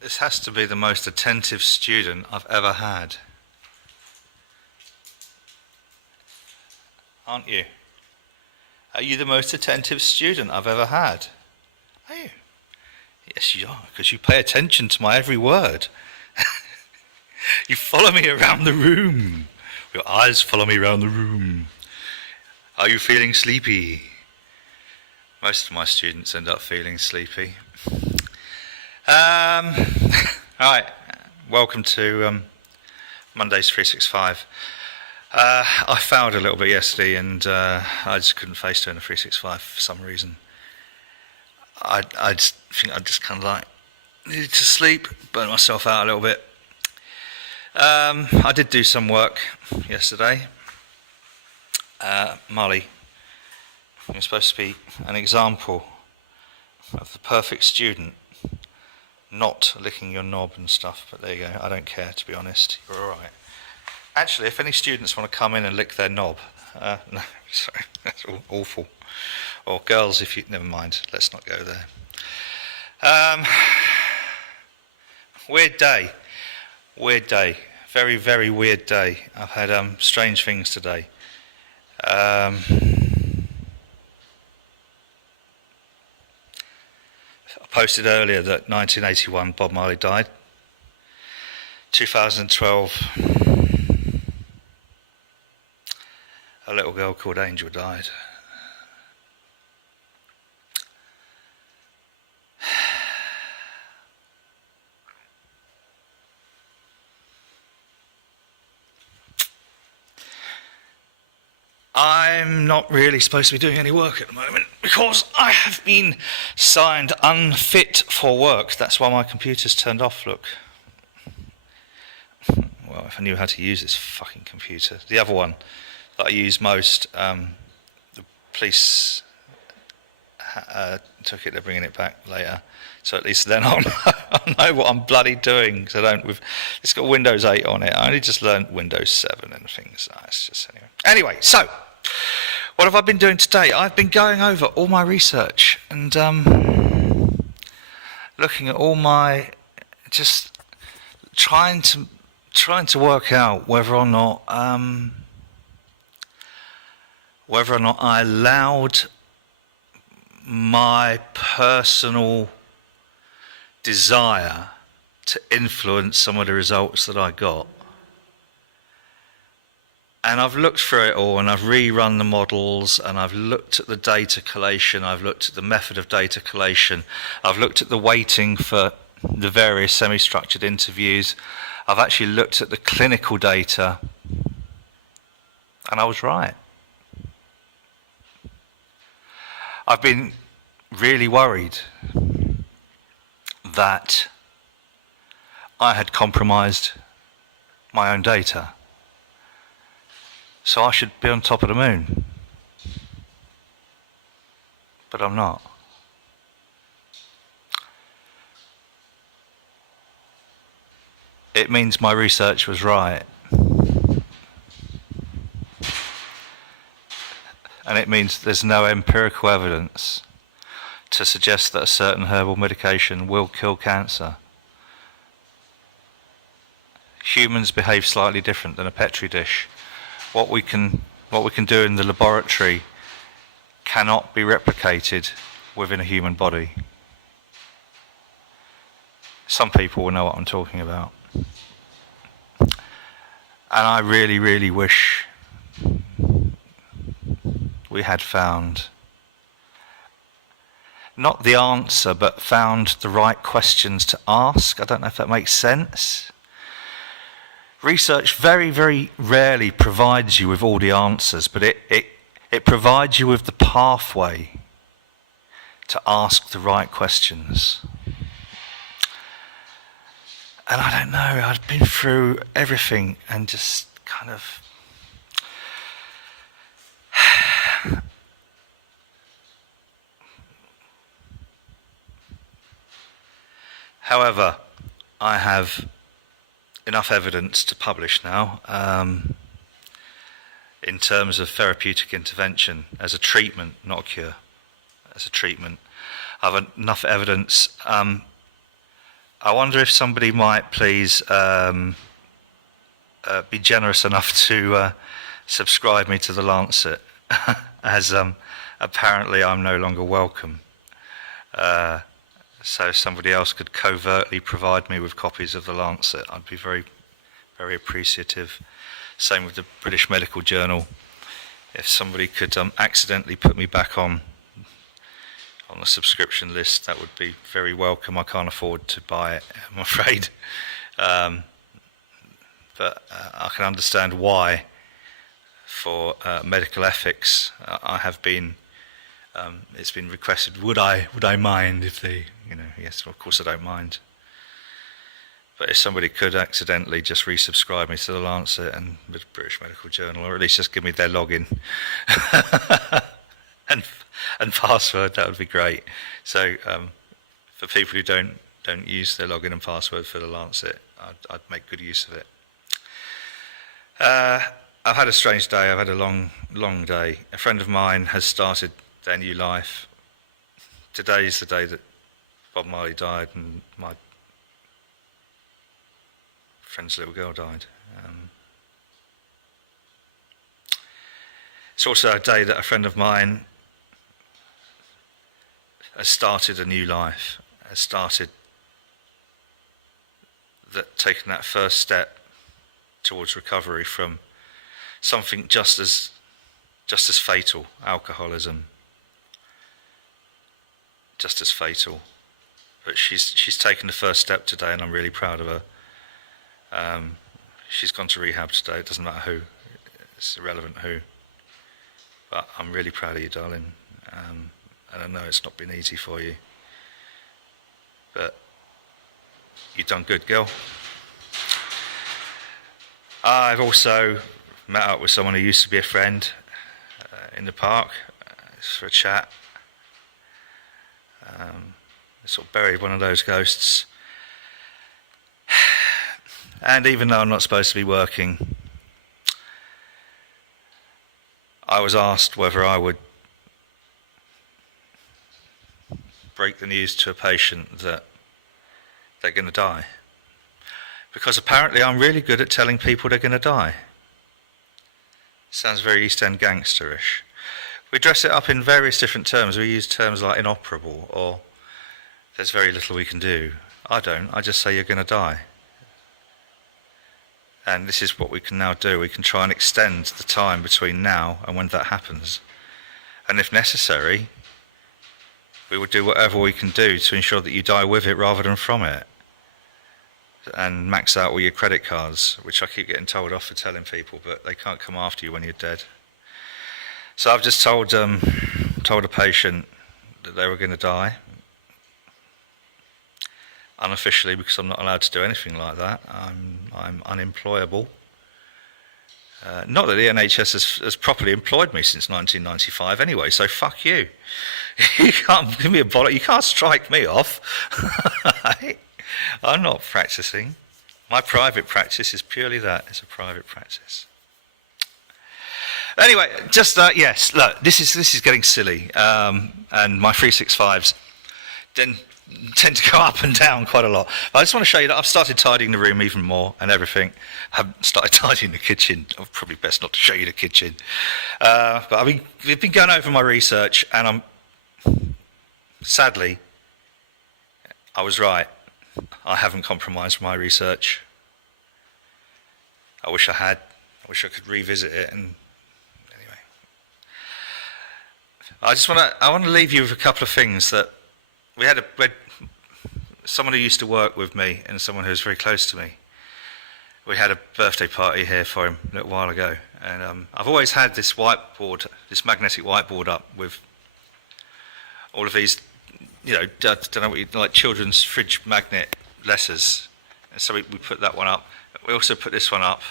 This has to be the most attentive student I've ever had. Aren't you? Are you the most attentive student I've ever had? Are you? Yes, you are, because you pay attention to my every word. You follow me around the room. Your eyes follow me around the room. Are you feeling sleepy? Most of my students end up feeling sleepy. Right, welcome to Mondays 365. I failed a little bit yesterday, and I just couldn't face doing a 365 for some reason. I just think I just kind of like needed to sleep, burn myself out a little bit. I did do some work yesterday. Molly, you're supposed to be an example of the perfect student, not licking your knob and stuff, but there you go. I don't care, to be honest. You're all right. Actually, if any students want to come in and lick their knob, no, sorry, that's awful. Or girls, if you, never mind, let's not go there. Weird day. Very, very weird day. I've had strange things today. I posted earlier that 1981 Bob Marley died. 2012 a little girl called Angel died. I'm not really supposed to be doing any work at the moment because I have been signed unfit for work. That's why my computer's turned off, look. Well, if I knew how to use this fucking computer. The other one that I use most, the police took it, they're bringing it back later. So at least then I'll know what I'm bloody doing. Because it's got Windows 8 on it. I only just learned Windows 7 and things. It's just anyway, so what have I been doing today? I've been going over all my research and looking at all my, just trying to work out whether or not I allowed my personal desire to influence some of the results that I got. And I've looked through it all, and I've rerun the models, and I've looked at the data collation, I've looked at the method of data collation, I've looked at the weighting for the various semi-structured interviews, I've actually looked at the clinical data, and I was right. I've been really worried that I had compromised my own data. So I should be on top of the moon. But I'm not. It means my research was right. And it means there's no empirical evidence to suggest that a certain herbal medication will kill cancer. Humans behave slightly different than a petri dish. What we can do in the laboratory cannot be replicated within a human body. Some people will know what I'm talking about. And I really, really wish we had found not the answer, but found the right questions to ask. I don't know if that makes sense. Research very, very rarely provides you with all the answers, but it provides you with the pathway to ask the right questions. And I don't know, I've been through everything and just kind of however, I have enough evidence to publish now in terms of therapeutic intervention as a treatment, not a cure, as a treatment. I have enough evidence I wonder if somebody might please be generous enough to subscribe me to the Lancet, as apparently I'm no longer welcome. So if somebody else could covertly provide me with copies of the Lancet, I'd be very, very appreciative. Same with the British Medical Journal. If somebody could accidentally put me back on the subscription list, that would be very welcome. I can't afford to buy it, I'm afraid. But I can understand why, for medical ethics, I have been. It's been requested. Would I mind if they? Yes, of course I don't mind. But if somebody could accidentally just resubscribe me to the Lancet and the British Medical Journal, or at least just give me their login and password, that would be great. So for people who don't use their login and password for the Lancet, I'd make good use of it. I've had a strange day. I've had a long day. A friend of mine has started their new life. Today's the day that Bob Marley died and my friend's little girl died. It's also a day that a friend of mine has started a new life, has taken that first step towards recovery from something just as fatal, alcoholism, just as fatal. But she's taken the first step today, and I'm really proud of her. She's gone to rehab today. It doesn't matter who; it's irrelevant who. But I'm really proud of you, darling. And I know it's not been easy for you, but you've done good, girl. I've also met up with someone who used to be a friend in the park for a chat. Sort of buried one of those ghosts. And even though I'm not supposed to be working, I was asked whether I would break the news to a patient that they're going to die. Because apparently I'm really good at telling people they're going to die. Sounds very East End gangsterish. We dress it up in various different terms. We use terms like inoperable or there's very little we can do. I don't. I just say you're going to die. And this is what we can now do. We can try and extend the time between now and when that happens. And if necessary, we will do whatever we can do to ensure that you die with it rather than from it. And max out all your credit cards, which I keep getting told off for telling people, but they can't come after you when you're dead. So I've just told a patient that they were going to die, unofficially, because I'm not allowed to do anything like that. I'm unemployable. Not that the NHS has properly employed me since 1995 anyway, so fuck you. You can't give me a bollock, you can't strike me off. I'm not practicing. My private practice is purely that. It's a private practice. Anyway, just yes. Look, this is getting silly, and my 365s tend to go up and down quite a lot. But I just want to show you that I've started tidying the room even more and everything. I've started tidying the kitchen. Probably best not to show you the kitchen. But we've been going over my research, and sadly, I was right. I haven't compromised my research. I wish I had. I wish I could revisit it. And anyway, I want to leave you with a couple of things that we had someone who used to work with me and someone who was very close to me. We had a birthday party here for him a little while ago, and I've always had this whiteboard, this magnetic whiteboard up with all of these. I don't know what like children's fridge magnet letters. And so we put that one up. We also put this one up.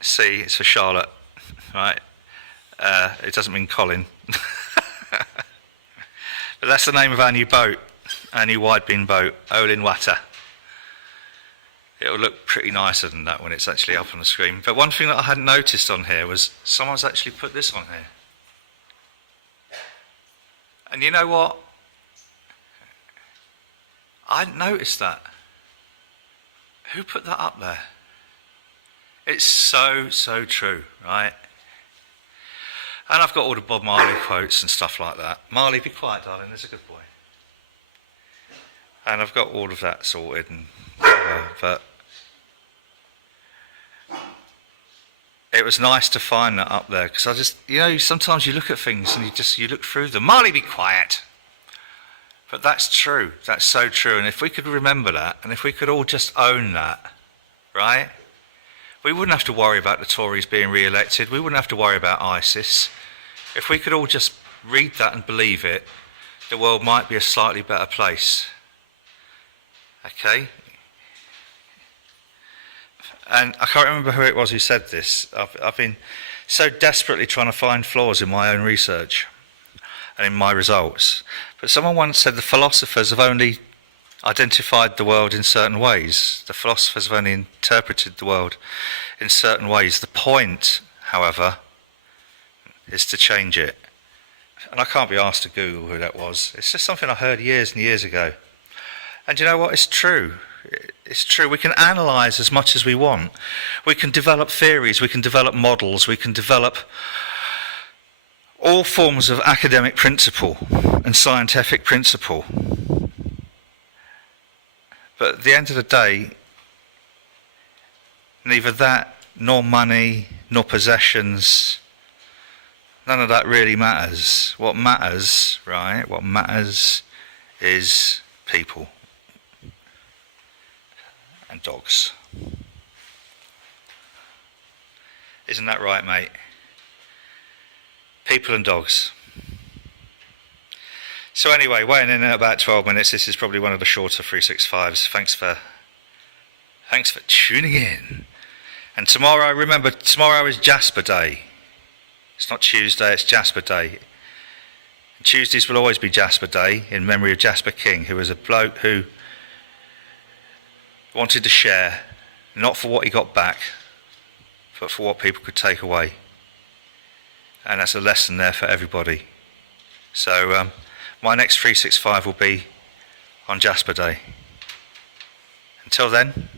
C, it's for Charlotte, right? It doesn't mean Colin. But that's the name of our new boat, our new wide beam boat, Olin Wata. It'll look pretty nicer than that when it's actually up on the screen. But one thing that I hadn't noticed on here was someone's actually put this on here. And you know what? I hadn't noticed that. Who put that up there? It's so, so true, right? And I've got all the Bob Marley quotes and stuff like that. Marley, be quiet, darling, there's a good boy. And I've got all of that sorted, and but it was nice to find that up there, because I just, sometimes you look at things and you look through them. Marley, be quiet. But that's true. That's so true. And if we could remember that, and if we could all just own that, right? We wouldn't have to worry about the Tories being re-elected. We wouldn't have to worry about ISIS. If we could all just read that and believe it, the world might be a slightly better place. Okay? And I can't remember who it was who said this. I've been so desperately trying to find flaws in my own research and in my results. But someone once said the philosophers have only identified the world in certain ways. The philosophers have only interpreted the world in certain ways. The point, however, is to change it. And I can't be asked to Google who that was. It's just something I heard years and years ago. And you know what? It's true. It's true. We can analyse as much as we want. We can develop theories. We can develop models. We can develop all forms of academic principle and scientific principle. But at the end of the day, neither that, nor money, nor possessions, none of that really matters. What matters, right? What matters is people and dogs. Isn't that right, mate? People and dogs. So anyway, weighing in at about 12 minutes, this is probably one of the shorter 365s. Thanks for tuning in. And tomorrow is Jasper Day. It's not Tuesday, it's Jasper Day. Tuesdays will always be Jasper Day in memory of Jasper King, who was a bloke who wanted to share, not for what he got back, but for what people could take away. And that's a lesson there for everybody. So my next 365 will be on Jasper Day. Until then,